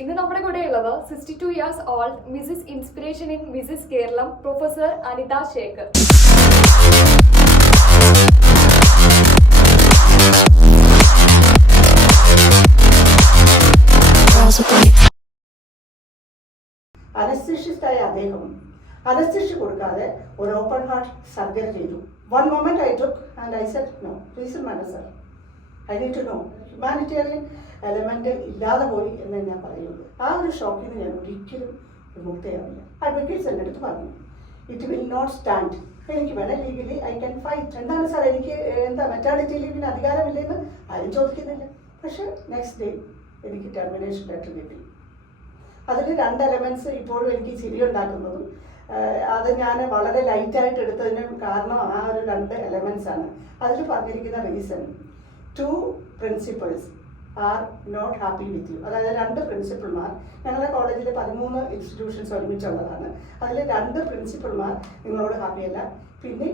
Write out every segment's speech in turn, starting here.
ഇന്ന് നമ്മുടെ കൂടെ ഉള്ളത് 62 years old Mrs inspiration in Mrs Keralam professor Anitha Sekhar. അനസ്തീഷ്യസ്റ്റായ അദ്ദേഹം അനസ്തീഷ്യ കൊടുക്കാതെ ഒരു ഓപ്പൺ ഹാർട്ട് സർജറി ചെയ്തു. One moment I took and I said no, reason matter sir, I need to know. Humanitarian element ഇല്ലാതെ പോയി എന്ന് ഞാൻ പറയുള്ളൂ. ആ ഒരു ഷോക്കിൽ നിന്ന് ഞാൻ ഒരിക്കലും വിമുക്തയാവില്ല. അഡ്വക്കേറ്റ്സ് എൻ്റെ അടുത്ത് പറഞ്ഞു, ഇറ്റ് വിൽ നോട്ട് സ്റ്റാൻഡ്. എനിക്ക് വേണം ലീഗലി ഐ ക്യാൻ ഫൈറ്റ്. എന്താണ് സാർ, എനിക്ക് മെറ്റേണിറ്റി ലീവിന് അധികാരമില്ലെന്ന് ആരും ചോദിക്കുന്നില്ല. പക്ഷെ നെക്സ്റ്റ് ഡേ എനിക്ക് ടെർമിനേഷൻ ലെറ്റർ കിട്ടി. അതിൽ രണ്ട് എലമെൻറ്റ്സ് ഇപ്പോഴും എനിക്ക് ചിരി ഉണ്ടാക്കുന്നതും അത് ഞാൻ വളരെ ലൈറ്റായിട്ട് എടുത്തതിന് കാരണം ആ ഒരു രണ്ട് എലമെൻറ്റ്സ് ആണ്. അതിൽ പറഞ്ഞിരിക്കുന്ന reason, 2 principals are not happy with you. അതായത് 2 പ്രിൻസിപ്പൾമാർ, ഞങ്ങളുടെ കോളേജിൽ 13 ഇൻസ്റ്റിറ്റ്യൂഷൻസ് ഒരുമിച്ചുള്ളതാണ്. അതിൽ 2 പ്രിൻസിപ്പൾമാർ നിങ്ങളോട് ഹാപ്പിയല്ല. പിന്നെ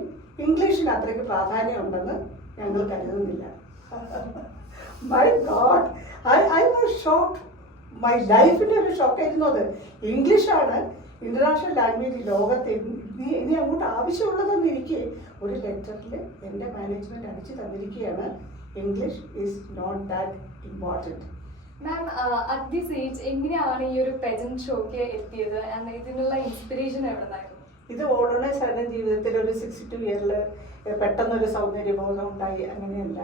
ഇംഗ്ലീഷിന് അത്രയ്ക്ക് പ്രാധാന്യം ഉണ്ടെന്ന് ഞങ്ങൾ കരുതുന്നില്ല. My God, I was shocked. My ലൈഫിൻ്റെ ഒരു ഷോക്കായിരുന്നു അത്. ഇംഗ്ലീഷാണ് ഇന്റർനാഷണൽ ലാംഗ്വേജ്. ലോകത്ത് ഇനി അങ്ങോട്ട് ആവശ്യമുള്ളതെന്ന് എനിക്ക് ഒരു ലെറ്ററിൽ എൻ്റെ മാനേജ്മെൻറ്റ് അടിച്ചു തന്നിരിക്കുകയാണ്, English is not that important. Ma'am, at this age എങ്ങനെയാണ് ഈ ഒരു പെജന്റ് ഷോക്ക് എത്തിയത്? ഇതിനുള്ള ഇൻസ്പിറേഷൻ എവിടെ നിന്നായിരുന്നു? ഇത് ഓടണ സഡൻ ജീവിതത്തിൽ ഒരു 62 ഇയറിൽ പെട്ടെന്നൊരു സൗന്ദര്യബോധം ഉണ്ടായി. അങ്ങനെയല്ല,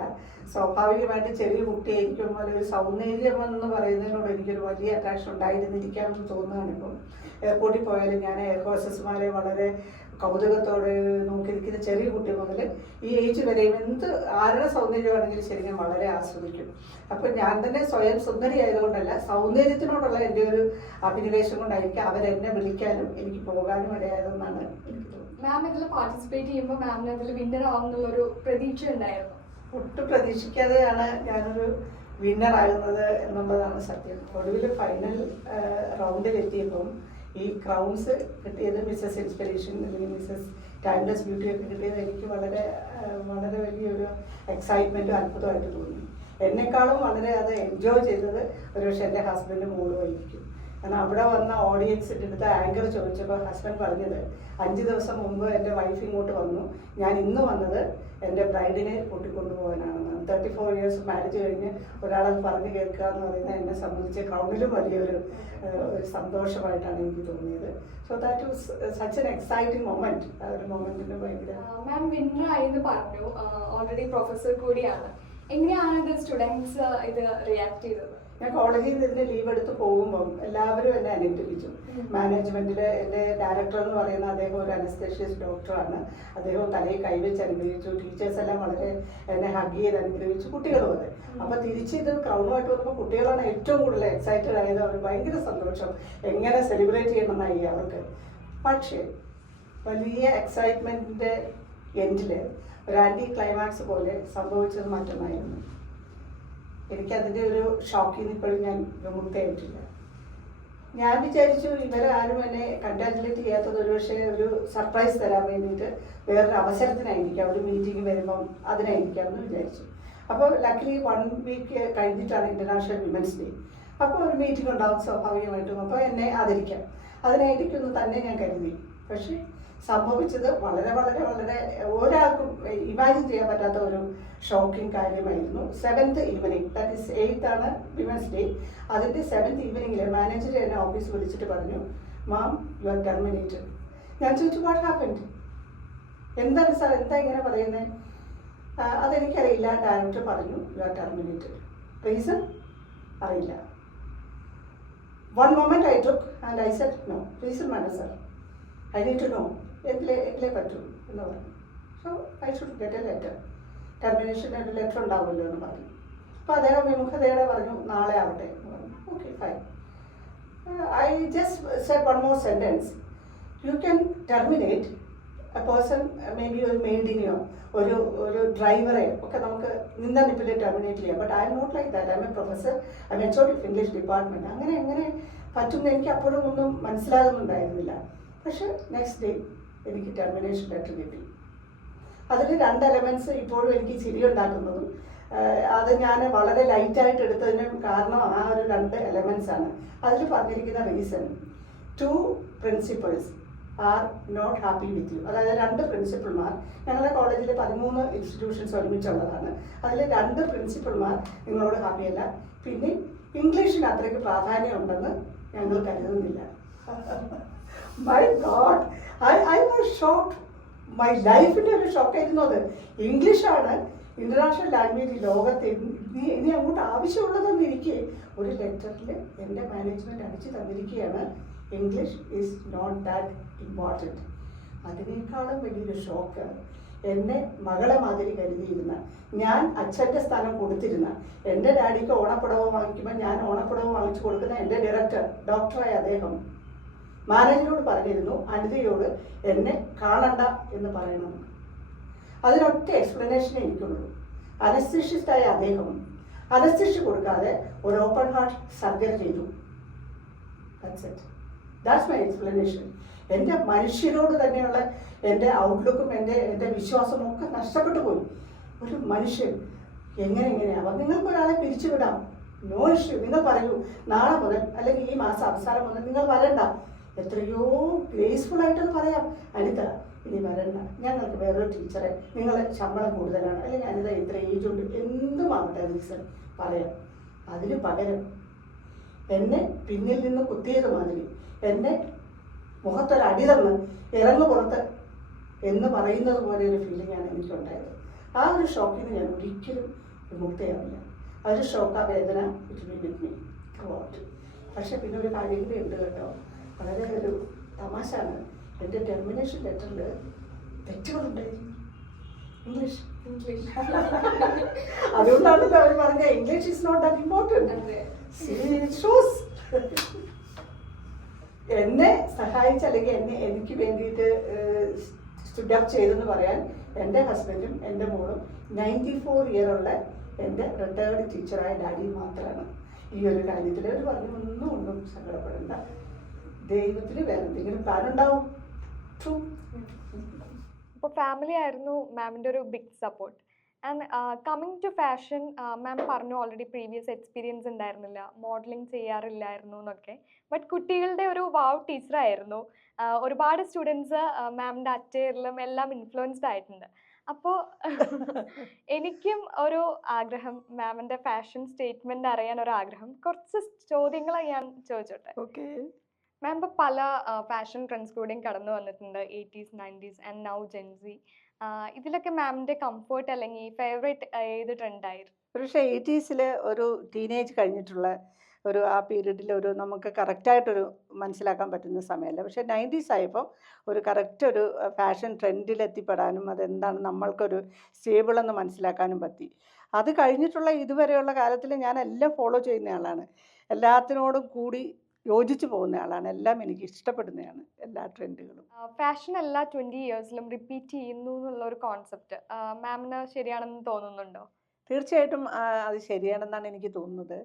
സ്വാഭാവികമായിട്ട് ചെറിയ കുട്ടിയായിരിക്കും പോലെ ഒരു സൗന്ദര്യം എന്ന് പറയുന്നതിനോട് എനിക്കൊരു വലിയ അട്രാക്ഷൻ ഉണ്ടായിരുന്നിരിക്കാമെന്ന് തോന്നുകയാണ്. ഇപ്പം എയർപോർട്ടിൽ പോയാലും ഞാൻ എയർ ഹോസ്റ്റസ്മാരെ വളരെ കൗതുകത്തോടെ നോക്കിയിരിക്കുന്ന ചെറിയ കുട്ടി മുതൽ ഈ ഏജ് വരെയും ആരുടെ സൗന്ദര്യമാണെങ്കിലും ശരി ഞാൻ വളരെ ആസ്വദിക്കും. അപ്പം ഞാൻ തന്നെ സ്വയം സുന്ദരി ആയതുകൊണ്ടല്ല, സൗന്ദര്യത്തിനോടുള്ള എൻ്റെ ഒരു അഭിനിവേശം കൊണ്ടായിരിക്കും അവരെന്നെ വിളിക്കാനും എനിക്ക് പോകാനും ഇടയായതെന്നാണ് എനിക്ക് തോന്നുന്നത്. മാം ഇതിൽ പാർട്ടിസിപ്പേറ്റ് ചെയ്യുമ്പോൾ മാമിന് അതിൽ വിന്നർ ആവുന്നുള്ളൊരു പ്രതീക്ഷ ഉണ്ടായിരുന്നു? ഒട്ടും പ്രതീക്ഷിക്കാതെയാണ് ഞാനൊരു വിന്നറാകുന്നത് എന്നുള്ളതാണ് സത്യം. ഒടുവിൽ ഫൈനൽ റൗണ്ടിൽ എത്തിയപ്പം ഈ ക്രൗൺസ് കിട്ടിയത് മിസ്സസ് ഇൻസ്പിറേഷൻ അല്ലെങ്കിൽ മിസ്സസ് ടൈംലെസ് ബ്യൂട്ടി ഒക്കെ കിട്ടിയത് എനിക്ക് വളരെ വളരെ വലിയൊരു എക്സൈറ്റ്മെൻറ്റും അത്ഭുതമായിട്ട് തോന്നി. എന്നെക്കാളും വളരെ അത് എൻജോയ് ചെയ്തത് ഒരുപക്ഷെ എൻ്റെ ഹസ്ബൻഡ് മോളുമായിരിക്കും. കാരണം അവിടെ വന്ന ഓഡിയൻസിൻ്റെ അടുത്ത് ആങ്കർ ചോദിച്ചപ്പോൾ ഹസ്ബൻഡ് പറഞ്ഞത്, 5 ദിവസം മുമ്പ് എൻ്റെ വൈഫ് ഇങ്ങോട്ട് വന്നു, ഞാൻ ഇന്ന് വന്നത് എൻ്റെ ബ്രൈഡിനെ കൂട്ടിക്കൊണ്ടുപോകാനാണെന്ന്. 34 ഇയേഴ്സ് മാരേജ് കഴിഞ്ഞ് ഒരാളത് പറഞ്ഞു കേൾക്കുക എന്ന് പറയുന്നത് എന്നെ സംബന്ധിച്ച് ക്രൗഡിലും വലിയൊരു സന്തോഷമായിട്ടാണ് എനിക്ക് തോന്നിയത്. So that was such an exciting moment. ആ ഒരു മൊമെന്റിന് ഭയങ്കര. മാം വിന്നർ ആയെന്ന് പറഞ്ഞു, ഓൾറെഡി പ്രൊഫസർ കൂടിയാണ്. എങ്ങനെയാണ് ഇത് സ്റ്റുഡൻസ് ഇത് റിയാക്ട് ചെയ്തത്? ഞാൻ കോളേജിൽ നിന്ന് ലീവ് എടുത്ത് പോകുമ്പം എല്ലാവരും എന്നെ അനുഗ്രഹിച്ചു. മാനേജ്മെന്റിൽ എൻ്റെ ഡയറക്ടർ എന്ന് പറയുന്ന അദ്ദേഹം ഒരു അനസ്തേഷ്യസ് ഡോക്ടറാണ്. അദ്ദേഹം തലയിൽ കൈവച്ച് അനുഗ്രഹിച്ചു. ടീച്ചേഴ്സ് എല്ലാം വളരെ എന്നെ ഹഗ് ചെയ്ത് അനുഗ്രഹിച്ചു, കുട്ടികളും അതെ. അപ്പം തിരിച്ച് ഇത് ക്രൗണുമായിട്ട് വന്നപ്പോൾ കുട്ടികളാണ് ഏറ്റവും കൂടുതൽ എക്സൈറ്റഡ് ആയത്. അവർ ഭയങ്കര സന്തോഷം, എങ്ങനെ സെലിബ്രേറ്റ് ചെയ്യണമെന്നായി അവർക്ക്. പക്ഷേ വലിയ എക്സൈറ്റ്മെൻറ്റിൻ്റെ എൻഡിൽ ഒരു ആൻറ്റി ക്ലൈമാക്സ് പോലെ സംഭവിച്ചത് മറ്റൊന്നായിരുന്നു. എനിക്കതിൻ്റെ ഒരു ഷോക്കിൽ നിന്ന് ഇപ്പോഴും ഞാൻ വിമുക്തയായിട്ടില്ല. ഞാൻ വിചാരിച്ചു ഇവരാരും എന്നെ കൺഗ്രാജുലേറ്റ് ചെയ്യാത്തത് ഒരുപക്ഷെ ഒരു സർപ്രൈസ് തരാൻ വേണ്ടിയിട്ട് വേറൊരു അവസരത്തിനായിരിക്കാം, ഒരു മീറ്റിംഗ് വരുമ്പം അതിനായിരിക്കാം എന്ന് വിചാരിച്ചു. അപ്പോൾ ലക്കിലി 1 വീക്ക് കഴിഞ്ഞിട്ടാണ് ഇൻ്റർനാഷണൽ വിമൻസ് ഡേ. അപ്പോൾ ഒരു മീറ്റിംഗ് ഉണ്ടാകും സ്വാഭാവികമായിട്ടും. അപ്പോൾ എന്നെ ആദരിക്കാം, അതിനായിരിക്കുമെന്ന് തന്നെ ഞാൻ കരുതി. പക്ഷേ സംഭവിച്ചത് വളരെ വളരെ വളരെ ഒരാൾക്കും ഇമാജിൻ ചെയ്യാൻ പറ്റാത്ത ഒരു ഷോക്കിംഗ് കാര്യമായിരുന്നു. 7th evening, that is 8th ആണ് വിമൻസ് ഡേ. അതിൻ്റെ 7th ഈവനിങ്ങിൽ മാനേജർ എന്നെ ഓഫീസ് വിളിച്ചിട്ട് പറഞ്ഞു, മാം യു ആർ ടെർമിനേറ്റഡ്. ഞാൻ ചോദിച്ചു, വാട്ട് ഹാപ്പൻഡ്? എന്താണ് സാർ, എന്താ ഇങ്ങനെ പറയുന്നത്? അതെനിക്കറിയില്ല, ഡയറക്ടർ പറഞ്ഞു യു ആർ ടെർമിനേറ്റഡ്. റീസൺ അറിയില്ല. One moment I took and I said no, reason matter sir, I need to know. എങ്കിലേ പറ്റൂ എന്ന് പറഞ്ഞു. So I should get a letter, termination ഒരു ലെറ്റർ ഉണ്ടാവുമല്ലോ എന്ന് പറഞ്ഞു. അപ്പോൾ അദ്ദേഹം വിമുഖതയോടെ പറഞ്ഞു, നാളെ ആവട്ടെ എന്ന് പറഞ്ഞു. Okay fine. I just said one more sentence, you can terminate a person, maybe ഒരു മെയ്ഡിനെയോ ഒരു ഡ്രൈവറെ ഒക്കെ നമുക്ക് നിന്നിപ്പിൽ ടെർമിനേറ്റ് ചെയ്യാം. But I'm not like that. I'm a professor, I'm HOD of English department. അങ്ങനെ എങ്ങനെ പറ്റുമെന്ന് എനിക്ക് അപ്പോഴും ഒന്നും മനസ്സിലാകുന്നുണ്ടായിരുന്നില്ല. പക്ഷെ നെക്സ്റ്റ് ഡേ എനിക്ക് ടെർമിനേഷൻ ലെറ്റർ കിട്ടി. അതിൽ 2 എലമെൻറ്റ്സ് ഇപ്പോഴും എനിക്ക് ചിരി ഉണ്ടാക്കുന്നതും അത് ഞാൻ വളരെ ലൈറ്റായിട്ട് എടുത്തതിന് കാരണം ആ ഒരു 2 എലമെൻറ്റ്സ് ആണ്. അതിൽ പറഞ്ഞിരിക്കുന്ന reason 2 principals are not happy with you. അതായത് 2 പ്രിൻസിപ്പൾമാർ, ഞങ്ങളുടെ കോളേജിൽ 13 ഇൻസ്റ്റിറ്റ്യൂഷൻസ് ഒരുമിച്ചുള്ളതാണ്. അതിൽ 2 പ്രിൻസിപ്പൾമാർ നിങ്ങളോട് ഹാപ്പിയല്ല. പിന്നെ ഇംഗ്ലീഷിന് അത്രയ്ക്ക് പ്രാധാന്യം ഉണ്ടെന്ന് ഞങ്ങൾ കരുതുന്നില്ല. My God, I was shocked. My ലൈഫിൻ്റെ ഒരു ഷോക്കായിരുന്നു അത്. ഇംഗ്ലീഷാണ് ഇൻ്റർനാഷണൽ ലാംഗ്വേജ്. ലോകത്ത് ഇനി അങ്ങോട്ട് ആവശ്യമുള്ളതെന്ന് എനിക്ക് ഒരു ലെറ്ററിൽ എൻ്റെ മാനേജ്മെൻറ്റ് അടിച്ചു തന്നിരിക്കുകയാണ്, English is not that important. അതിനേക്കാളും വലിയൊരു ഷോക്ക്, എന്നെ മകളെ മാതിരി കരുതിയിരുന്ന, ഞാൻ അച്ഛൻ്റെ സ്ഥാനം കൊടുത്തിരുന്ന, എൻ്റെ ഡാഡിക്ക് ഓണപ്പുടവ് വാങ്ങിക്കുമ്പോൾ ഞാൻ ഓണപ്പുടവ് വാങ്ങിച്ചു കൊടുക്കുന്ന എൻ്റെ ഡയറക്ടർ, ഡോക്ടറായ അദ്ദേഹം മാനേജരോട് പറഞ്ഞിരുന്നു അനിതയോട് എന്നെ കാണണ്ട എന്ന് പറയണം. അതിനൊറ്റ എക്സ്പ്ലനേഷൻ എനിക്കുള്ളൂ. അനസ്തീഷ്യസ്റ്റായ അദ്ദേഹം അനസ്തീഷ്യ കൊടുക്കാതെ ഒരു ഓപ്പൺ ഹാർട്ട് സർജറി ചെയ്തു. That's my explanation. എൻ്റെ മനുഷ്യരോട് തന്നെയുള്ള എൻ്റെ ഔട്ട്ലുക്കും എൻ്റെ വിശ്വാസവും ഒക്കെ നഷ്ടപ്പെട്ടു പോയി. ഒരു മനുഷ്യൻ എങ്ങനെയാവാം? നിങ്ങൾക്ക് ഒരാളെ പിരിച്ചുവിടാം, നോ ഇഷ്യൂ. നിങ്ങൾ പറയൂ നാളെ മുതൽ അല്ലെങ്കിൽ ഈ മാസം അവസാനം മുതൽ നിങ്ങൾ വരണ്ട. എത്രയോ ഗ്രേസ്ഫുൾ ആയിട്ടൊന്ന് പറയാം, അനിത ഇനി വരണ്ട, ഞങ്ങൾക്ക് വേറൊരു ടീച്ചറെ, നിങ്ങൾ ശമ്പളം കൂടുതലാണ്, അല്ലെങ്കിൽ അനിത ഇത്ര ഏജ് ഉണ്ട്, എന്തുമാകട്ടെ റീസൺ പറയാം. അതിന് പകരം എന്നെ പിന്നിൽ നിന്ന് കുത്തിയത് മാതിരി എന്നെ മുഖത്തൊരടി തന്ന് ഇറങ്ങു പുറത്ത് എന്ന് പറയുന്നത് പോലെ ഒരു ഫീലിംഗാണ് എനിക്കുണ്ടായത്. ആ ഒരു ഷോക്കിൽ നിന്ന് ഞാൻ ഒരിക്കലും വിമുക്തയാവില്ല. അതൊരു ഷോക്കാ വേദന it will with me throughout. പക്ഷെ പിന്നെ ഒരു കാര്യം കൂടി ഉണ്ട് കേട്ടോ, വളരെ ഒരു തമാശാണ്. എൻ്റെ ടെർമിനേഷൻ ലെറ്ററിൽ തെറ്റുകളുണ്ടായിരുന്നു. ഇംഗ്ലീഷ് അതുകൊണ്ടാണല്ലോ അവർ പറഞ്ഞ English is not that important. എന്നെ സഹായിച്ച അല്ലെങ്കിൽ എനിക്ക് വേണ്ടിയിട്ട് സ്റ്റുഡ് അപ്പ് ചെയ്തെന്ന് പറയാൻ എൻ്റെ ഹസ്ബൻഡും എൻ്റെ മോളും 94 ഇയറുള്ള എൻ്റെ റിട്ടയർഡ് ടീച്ചറായ ഡാഡി മാത്രമാണ്. ഈ ഒരു കാര്യത്തിൽ അവർ പറഞ്ഞു ഒന്നും സങ്കടപ്പെടേണ്ട, ദൈവത്തിന് വേറെ എന്തെങ്കിലും പ്ലാൻ ഉണ്ടാവും. അപ്പോൾ ഫാമിലി ആയിരുന്നു മാമിൻ്റെ ഒരു big support. And coming to fashion, ma'am പറഞ്ഞു ഓൾറെഡി പ്രീവിയസ് എക്സ്പീരിയൻസ് ഉണ്ടായിരുന്നില്ല, മോഡലിംഗ് ചെയ്യാറില്ലായിരുന്നു എന്നൊക്കെ. ബട്ട് കുട്ടികളുടെ ഒരു വാവ് ടീച്ചറായിരുന്നു. ഒരുപാട് സ്റ്റുഡൻസ് മാമിൻ്റെ അറ്റയറിലും എല്ലാം ഇൻഫ്ലുവൻസ്ഡ് ആയിട്ടുണ്ട്. അപ്പോൾ എനിക്കും ഒരു ആഗ്രഹം, മാമിൻ്റെ ഫാഷൻ സ്റ്റേറ്റ്മെൻറ്റ് അറിയാൻ ഒരു ആഗ്രഹം. കുറച്ച് ചോദ്യങ്ങൾ ഞാൻ ചോദിച്ചോട്ടെ? ഓക്കെ മാം, ഇപ്പോൾ പല ഫാഷൻ ട്രെൻഡ്സ് കൂടെയും കടന്നു വന്നിട്ടുണ്ട്, 80s 90s and now Jency. ഇതിലൊക്കെ മാമിൻ്റെ കംഫേർട്ട് അല്ലെങ്കിൽ ഫേവറേറ്റ് ഏത് ട്രെൻഡായിരുന്നു? പക്ഷേ 80s ഒരു ടീനേജ് കഴിഞ്ഞിട്ടുള്ള ഒരു ആ പീരീഡിൽ ഒരു നമുക്ക് കറക്റ്റായിട്ടൊരു മനസ്സിലാക്കാൻ പറ്റുന്ന സമയമല്ല. പക്ഷേ 90s ആയപ്പോൾ ഒരു കറക്റ്റ് ഒരു ഫാഷൻ ട്രെൻഡിലെത്തിപ്പെടാനും അതെന്താണ് നമ്മൾക്കൊരു സ്റ്റേബിളെന്ന് മനസ്സിലാക്കാനും പറ്റി. അത് കഴിഞ്ഞിട്ടുള്ള ഇതുവരെയുള്ള കാലത്തിൽ ഞാൻ എല്ലാം ഫോളോ ചെയ്യുന്ന ആളാണ്, എല്ലാത്തിനോടും കൂടി യോജിച്ചു പോകുന്ന ആളാണ്, എല്ലാം എനിക്ക് ഇഷ്ടപ്പെടുന്നതാണ് എല്ലാ ട്രെൻഡുകളും. ഫാഷൻ എല്ലാ 20 ഇയേഴ്സിലും റിപ്പീറ്റ് ചെയ്യുന്നു എന്നുള്ള ഒരു കോൺസെപ്റ്റ് മാമിന് ശരിയാണെന്ന് തോന്നുന്നുണ്ടോ? തീർച്ചയായിട്ടും അത് ശരിയാണെന്നാണ് എനിക്ക് തോന്നുന്നത്.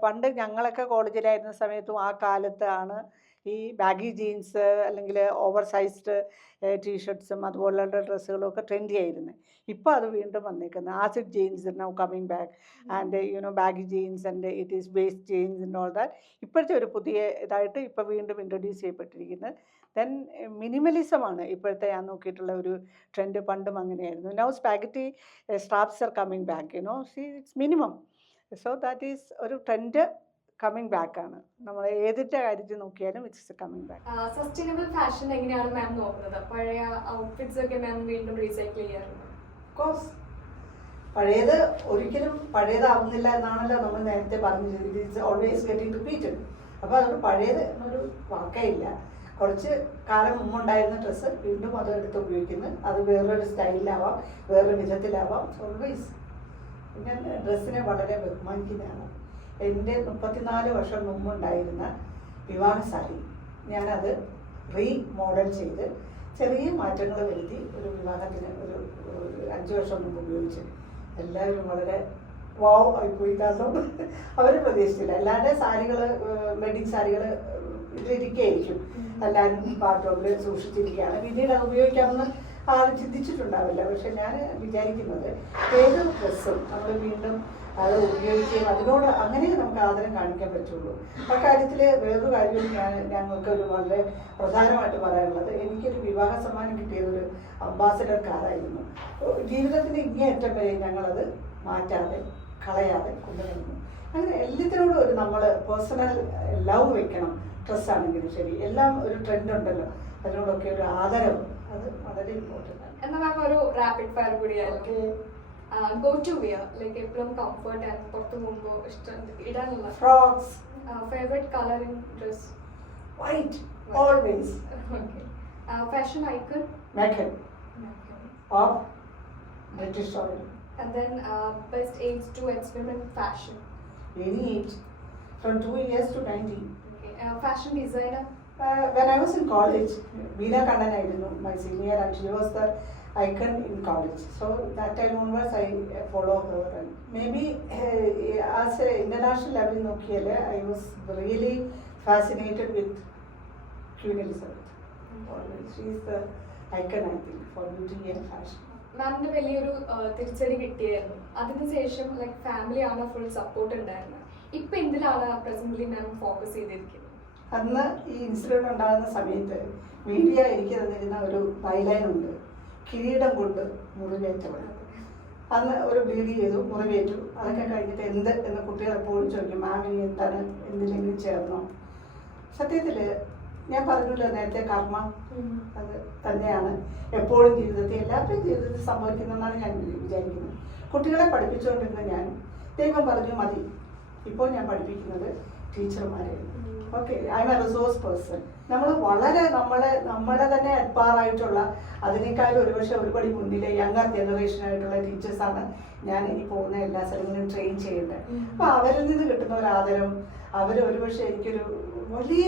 പണ്ട് ഞങ്ങളൊക്കെ കോളേജിലായിരുന്ന സമയത്തും ആ കാലത്താണ് ഈ ബാഗി ജീൻസ് അല്ലെങ്കിൽ ഓവർ സൈസ്ഡ് ടീഷർട്ട്സും അതുപോലുള്ള ഡ്രസ്സുകളും ഒക്കെ ട്രെൻഡി ആയിരുന്നു. ഇപ്പോൾ അത് വീണ്ടും വന്നേക്കുന്നത് acid jeans now coming back and baggy jeans and it is based jeans and all that. ഇപ്പോഴത്തെ ഒരു പുതിയ ഇതായിട്ട് ഇപ്പോൾ വീണ്ടും ഇൻട്രൊഡ്യൂസ് ചെയ്യപ്പെട്ടിരിക്കുന്നത്. ദെൻ മിനിമലിസമാണ് ഇപ്പോഴത്തെ ഞാൻ നോക്കിയിട്ടുള്ള ഒരു ട്രെൻഡ്. പണ്ടും അങ്ങനെയായിരുന്നു. Now spaghetti straps are coming back, it's minimum. So that is ഒരു ട്രെൻഡ് കമ്മിങ് ബാക്ക് ആണ്. നമ്മൾ ഏതിൻ്റെ കാര്യത്തിൽ നോക്കിയാലും it's coming back. Sustainable fashion എങ്ങനെയാണ് മാം നോക്കുന്നത്? പഴയ ഔട്ട്ഫിറ്റ്സ് ഒക്കെ മാം വീണ്ടും റീസൈക്കിൾ ചെയ്യാറുണ്ട്? കോഴ്സ് പഴയത് ഒരിക്കലും പഴയതാവുന്നില്ല എന്നാണല്ലോ നമ്മൾ നേരത്തെ പറഞ്ഞത്. It is always getting repeated. അപ്പോൾ അതുകൊണ്ട് പഴയത് എന്നൊരു വാക്കേ ഇല്ല. കുറച്ച് കാലം മുമ്പുണ്ടായിരുന്ന ഡ്രസ്സ് വീണ്ടും അതെടുത്ത് ഉപയോഗിക്കുന്നു. അത് വേറൊരു സ്റ്റൈലിലാവാം, വേറൊരു വിധത്തിലാവാം. ഓൾവേസ് ഞാൻ ഡ്രസ്സിനെ വളരെ ബഹുമാനിക്കുന്നതാണ്. എൻ്റെ 34 വർഷം മുമ്പുണ്ടായിരുന്ന വിവാഹ സാരി ഞാനത് മോഡൽ ചെയ്ത് ചെറിയ മാറ്റങ്ങൾ വരുത്തി ഒരു വിവാഹത്തിന് ഒരു 5 വർഷം മുമ്പ് ഉപയോഗിച്ച് എല്ലാവരും വളരെ വാവ് ആയിപ്പോയി. കാരണം അവർ പ്രതീക്ഷിച്ചില്ല. അല്ലാതെ സാരികൾ, വെഡിങ് സാരികൾ ഇതിലിരിക്കുകയായിരിക്കും, എല്ലാവരും വാർഡ്രോബിൽ സൂക്ഷിച്ചിരിക്കുകയാണ്. പിന്നീട് അത് ഉപയോഗിക്കാമെന്ന് ആൾ ചിന്തിച്ചിട്ടുണ്ടാവില്ല. പക്ഷെ ഞാൻ വിചാരിക്കുന്നത് ഏതൊരു ഡ്രസ്സും നമ്മൾ വീണ്ടും അത് ഉപയോഗിക്കുകയും അതിനോട് അങ്ങനെ നമുക്ക് ആദരം കാണിക്കാൻ പറ്റുള്ളൂ. അക്കാര്യത്തിൽ വേറൊരു കാര്യവും ഞങ്ങൾക്കൊരു വളരെ പ്രധാനമായിട്ട് പറയാനുള്ളത്, എനിക്കൊരു വിവാഹ സമ്മാനം കിട്ടിയതൊരു അംബാസഡർ കാറായിരുന്നു. ജീവിതത്തിൻ്റെ ഇങ്ങേയറ്റം വരെ ഞങ്ങളത് മാറ്റാതെ കളയാതെ കൊണ്ടുവരുന്നു. അങ്ങനെ എല്ലാത്തിനോടും ഒരു നമ്മൾ പേഴ്സണൽ ലവ് വെക്കണം. ഡ്രസ്സാണെങ്കിലും ശരി, എല്ലാം ഒരു ട്രെൻഡ് ഉണ്ടല്ലോ, അതിനോടൊക്കെ ഒരു ആദരവ്, അത് വളരെ ഇമ്പോർട്ടൻ്റ് ആണ്. എന്നാൽ മാം ഒരു റാപ്പിഡ് ഫയർ കൂടിയായിരുന്നു. ഗോ ടു വിയർ ലൈക്ക് എപ്പോഴും കംഫർട്ട് ആൻഡ് പുറത്ത് പോകുമ്പോൾ ഇഷ്ടം ഇടാനുള്ള frocks. Favourite colour in dress? White always. Okay. Fashion icon? മെക്കൻ of British royal. And then best age to experiment fashion? Any age, from 2 years to 90. Okay. Fashion designer? When I was in college, Veena Kannan ആയിരുന്നു my senior and she was the icon in college. So that time onwards I follow her. And maybe as a international level നോക്കിയാൽ I was really fascinated with Queen Elizabeth. Always. She is the icon, I think, for beauty and fashion. മാമിന് വലിയൊരു തിരിച്ചടി കിട്ടിയായിരുന്നു. അതിനുശേഷം like ഫാമിലിയാണ് full support ഉണ്ടായിരുന്നത്. ഇപ്പം എന്തിലാണ് presently മാം focus ചെയ്തിരിക്കുന്നത്? അന്ന് ഈ ഇൻസിഡന്റ് ഉണ്ടാകുന്ന സമയത്ത് മീഡിയ എനിക്ക് തന്നിരുന്ന ഒരു ബൈലൈൻ ഉണ്ട്, കിരീടം കൊണ്ട് മുറിവേറ്റവൾ. അന്ന് ഒരു ബ്ലീഡ് ചെയ്തു, മുറിവേറ്റു. അതൊക്കെ കഴിഞ്ഞിട്ട് എന്ത് എന്ന് കുട്ടികൾ എപ്പോഴും ചോദിക്കും, മാം ഇനി എന്താണ്, എന്തിലെങ്കിലും ചേർന്നോ? സത്യത്തിൽ ഞാൻ പറഞ്ഞല്ലോ നേരത്തെ, കർമ്മ അത് തന്നെയാണ് എപ്പോഴും ജീവിതത്തിൽ എല്ലാവരുടെയും ജീവിതത്തിൽ സംഭവിക്കുന്നതെന്നാണ് ഞാൻ വിചാരിക്കുന്നത്. കുട്ടികളെ പഠിപ്പിച്ചുകൊണ്ടിരുന്ന ഞാൻ ദൈവം പറഞ്ഞു മതി, ഇപ്പോൾ ഞാൻ പഠിപ്പിക്കുന്നത് ടീച്ചർമാരെയാണ്. Okay, I'm a resource person. നമ്മൾ വളരെ നമ്മളെ തന്നെ അഡ്പാറായിട്ടുള്ള, അതിനേക്കാളും ഒരുപക്ഷെ ഒരുപടി മുന്നിലെ യങ്ങർ ജനറേഷനായിട്ടുള്ള ടീച്ചേഴ്സാണ് ഞാൻ ഈ പോകുന്ന എല്ലാ സ്ഥലങ്ങളിലും ട്രെയിൻ ചെയ്യേണ്ടത്. അപ്പോൾ അവരിൽ നിന്ന് കിട്ടുന്ന ഒരു ആദരം, അവർ ഒരുപക്ഷെ എനിക്കൊരു വലിയ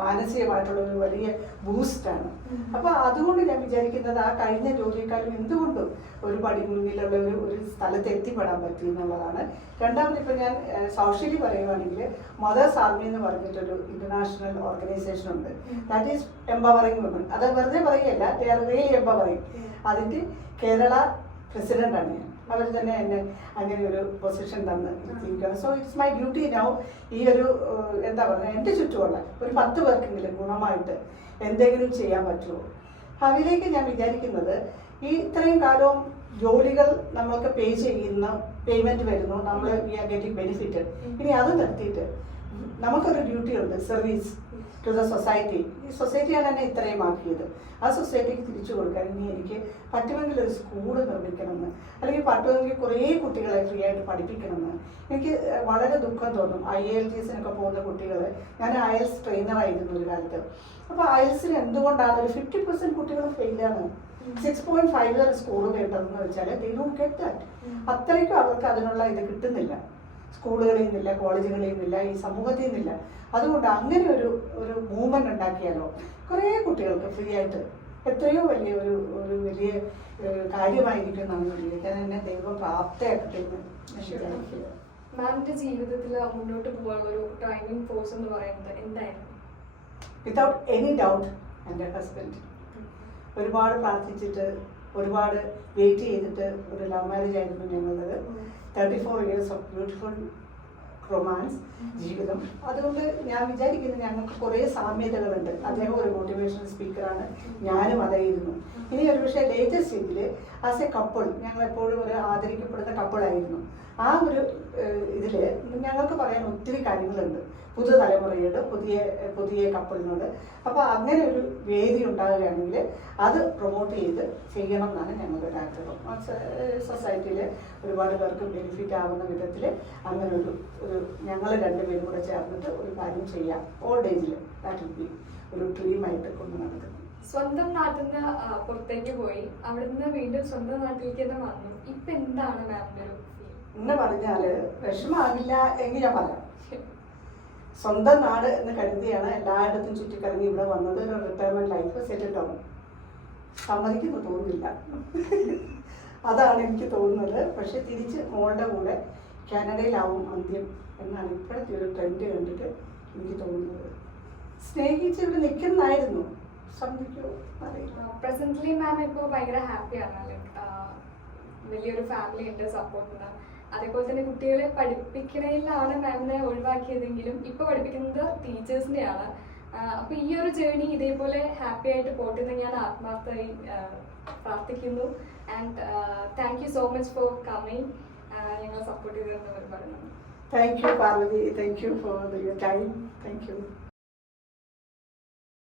മാനസികമായിട്ടുള്ള ഒരു വലിയ ബൂസ്റ്റാണ്. അപ്പോൾ അതുകൊണ്ട് ഞാൻ വിചാരിക്കുന്നത് ആ കഴിഞ്ഞ ജോലിയെക്കാളും എന്തുകൊണ്ടും ഒരു പടി മുന്നിലുള്ള ഒരു സ്ഥലത്ത് എത്തിപ്പെടാൻ പറ്റി എന്നുള്ളതാണ്. രണ്ടാമത് ഇപ്പം ഞാൻ സോഷ്യലി പറയുകയാണെങ്കിൽ മദേഴ്സ് ആർമി എന്ന് പറഞ്ഞിട്ടൊരു ഇന്റർനാഷണൽ ഓർഗനൈസേഷൻ ഉണ്ട്. That is empowering woman. അത് വെറുതെ പറയുകയല്ല, ദേ ആർ റിയലി എംപവറിംഗ്. അതിൻ്റെ കേരള പ്രസിഡൻ്റാണ് ഞാൻ. അവർ തന്നെ എന്നെ അങ്ങനെ ഒരു പൊസിഷൻ തന്ന് എത്തിയിരിക്കുകയാണ്. So it's my duty now ഈ ഒരു എന്താ പറയുക, എൻ്റെ ചുറ്റുമുള്ള ഒരു 10 പേർക്കെങ്കിലും ഗുണമായിട്ട് എന്തെങ്കിലും ചെയ്യാൻ പറ്റുമോ അതിലേക്ക് ഞാൻ വിചാരിക്കുന്നത്. ഈ ഇത്രയും കാലവും ജോലികൾ നമ്മൾക്ക് പേ ചെയ്യുന്ന പേയ്മെൻറ്റ് വരുന്നു, നമ്മൾ വി ആർ ഗെറ്റിംഗ് ബെനിഫിറ്റ്. ഇനി അത് നിർത്തിയിട്ട് നമുക്കൊരു ഡ്യൂട്ടി ഉണ്ട്, സർവീസ് ടു ദ സൊസൈറ്റി. ഈ സൊസൈറ്റിയാണ് എന്നെ ഇത്രയും ആക്കിയത്. ആ സൊസൈറ്റിക്ക് തിരിച്ചു കൊടുക്കാൻ ഇനി എനിക്ക് പറ്റുമെങ്കിൽ ഒരു സ്കൂൾ നിർമ്മിക്കണമെന്ന്, അല്ലെങ്കിൽ പറ്റുമെങ്കിൽ കുറേ കുട്ടികളെ ഫ്രീ ആയിട്ട് പഠിപ്പിക്കണമെന്ന് എനിക്ക് വളരെ ദുഃഖം തോന്നും. IELTS-നൊക്കെ പോകുന്ന കുട്ടികൾ, ഞാൻ IELTS ട്രെയിനറായിരുന്നു ഒരു കാലത്ത്. അപ്പോൾ IELTS-ന് എന്തുകൊണ്ടാണ് ഒരു 50% കുട്ടികൾ ഫെയിലാണ്, 6.5 സ്കോർ കിട്ടുന്നതെന്ന് വെച്ചാൽ ദേ ഡോണ്ട് ഗെറ്റ് ദാറ്റ്. അത്രയ്ക്കും അവർക്ക് അതിനുള്ള ഇത് കിട്ടുന്നില്ല, സ്കൂളുകളിൽ നിന്നില്ല, കോളേജുകളിൽ നിന്നില്ല, ഈ സമൂഹത്തിൽ നിന്നില്ല. അതുകൊണ്ട് അങ്ങനെ ഒരു മൂവ്മെന്റ് ഉണ്ടാക്കിയാലോ കുറേ കുട്ടികൾക്ക് ഫ്രീ ആയിട്ട്, എത്രയോ വലിയ ഒരു വലിയ കാര്യമായിരിക്കും എന്നാണ് വിചാരിക്കാൻ. എന്നെ ദൈവം പ്രാപ്തയാക്കട്ടെ എന്ന് വിചാരിക്കുക. മാമിന്റെ ജീവിതത്തിൽ മുന്നോട്ട് പോകാനുള്ള ഒരു ഡ്രൈവിംഗ് ഫോഴ്സ് എന്ന് പറയുന്നത് എന്തായിരുന്നു? വിതൗട്ട് എനി ഡൗട്ട് എൻ്റെ ഹസ്ബൻഡ്. ഒരുപാട് പ്രാർത്ഥിച്ചിട്ട്, ഒരുപാട് വെയിറ്റ് ചെയ്തിട്ട് ഒരു ലവ് മാരേജ് ആയിരുന്നു ഞങ്ങളുടേത്. 34 years ഓഫ് ബ്യൂട്ടിഫുൾ റൊമാൻസ് ജീവിതം. അതുകൊണ്ട് ഞാൻ വിചാരിക്കുന്നത് ഞങ്ങൾക്ക് കുറേ സാമ്യതകളുണ്ട്. അദ്ദേഹം ഒരു മോട്ടിവേഷണൽ സ്പീക്കറാണ്, ഞാനും അതായിരുന്നു. ഇനി ഒരു പക്ഷേ ലേറ്റസ്റ്റ് സ്റ്റേജിൽ ആസ് എ കപ്പിൾ ഞങ്ങൾ എപ്പോഴും ഒരു ആദരിക്കപ്പെടുന്ന കപ്പിളായിരുന്നു. ആ ഒരു ഇതിൽ ഞങ്ങൾക്ക് പറയാൻ ഒത്തിരി കാര്യങ്ങളുണ്ട് പുതുതലമുറയോട്, പുതിയ കപ്പിളിനോട്. അപ്പോൾ അങ്ങനെ ഒരു വേദി ഉണ്ടാകുകയാണെങ്കിൽ അത് പ്രൊമോട്ട് ചെയ്ത് ചെയ്യണം എന്നാണ് ഞങ്ങളുടെ ഒരു ആഗ്രഹം. സൊസൈറ്റിയിൽ ഒരുപാട് പേർക്ക് ബെനിഫിറ്റ് ആവുന്ന വിധത്തിൽ അങ്ങനെ ഒരു ഞങ്ങൾ രണ്ടുപേരും കൂടെ ചേർന്നിട്ട് ഒരു കാര്യം ചെയ്യാം ഓൾഡ് ഏജിൽ. ദാറ്റ് വിൽ ബി ഒരു ഡ്രീമായിട്ട് കൊണ്ട് നടക്കുന്നത്. സ്വന്തം നാട്ടിൽ നിന്ന് പുറത്തേക്ക് പോയി, അവിടെ നിന്ന് വീണ്ടും സ്വന്തം നാട്ടിലേക്ക് തന്നെ വന്നു. ഇപ്പം എന്താണ് മാമിൻ്റെ ഒരു എന്ന് പറഞ്ഞാൽ വിഷമാകില്ല എങ്കിൽ ഞാൻ പറയാം. സ്വന്തം നാട് എന്ന് കരുതിയാണ് എല്ലായിടത്തും ചുറ്റിക്കറങ്ങി ഇവിടെ വന്നത്. ഒരു റിട്ടയർമെൻറ്റ് ലൈഫ് സെറ്റിൽ ഡൗൺ സമ്മതിക്കുന്നു തോന്നുന്നില്ല. അതാണ് എനിക്ക് തോന്നുന്നത്. പക്ഷെ തിരിച്ച് മോളുടെ കൂടെ കാനഡയിലാവും അന്ത്യം എന്നാണ് ഇപ്പോഴത്തെ ഒരു ട്രെൻഡ് കണ്ടിട്ട് എനിക്ക് തോന്നുന്നത്. സ്നേഹിച്ച് ഇവിടെ നിൽക്കുന്നതായിരുന്നു, സമ്മതിക്കുമോ അറിയില്ല. പ്രസന്റ്ലി മാം ഇപ്പോൾ ഭയങ്കര ഹാപ്പിയാണ്, ലൈക്ക് വലിയൊരു ഫാമിലി ഉണ്ട് സപ്പോർട്ടിന്. അതേപോലെ തന്നെ കുട്ടികളെ പഠിപ്പിക്കണതിലാണ് മാമിനെ ഒഴിവാക്കിയതെങ്കിലും ഇപ്പോൾ പഠിപ്പിക്കുന്നത് ടീച്ചേഴ്സിനെയാണ്. അപ്പോൾ ഈ ഒരു ജേർണി ഇതേപോലെ ഹാപ്പി ആയിട്ട് പോട്ടെ എന്ന് ഞാൻ ആത്മാർത്ഥമായി പ്രാർത്ഥിക്കുന്നു. And thank you so much for coming. ഞങ്ങളെ സപ്പോർട്ട് ചെയ്തതെന്ന് ഒരുപാട് നന്ദി. Thank you, Parvati. Thank you for your time. Thank you.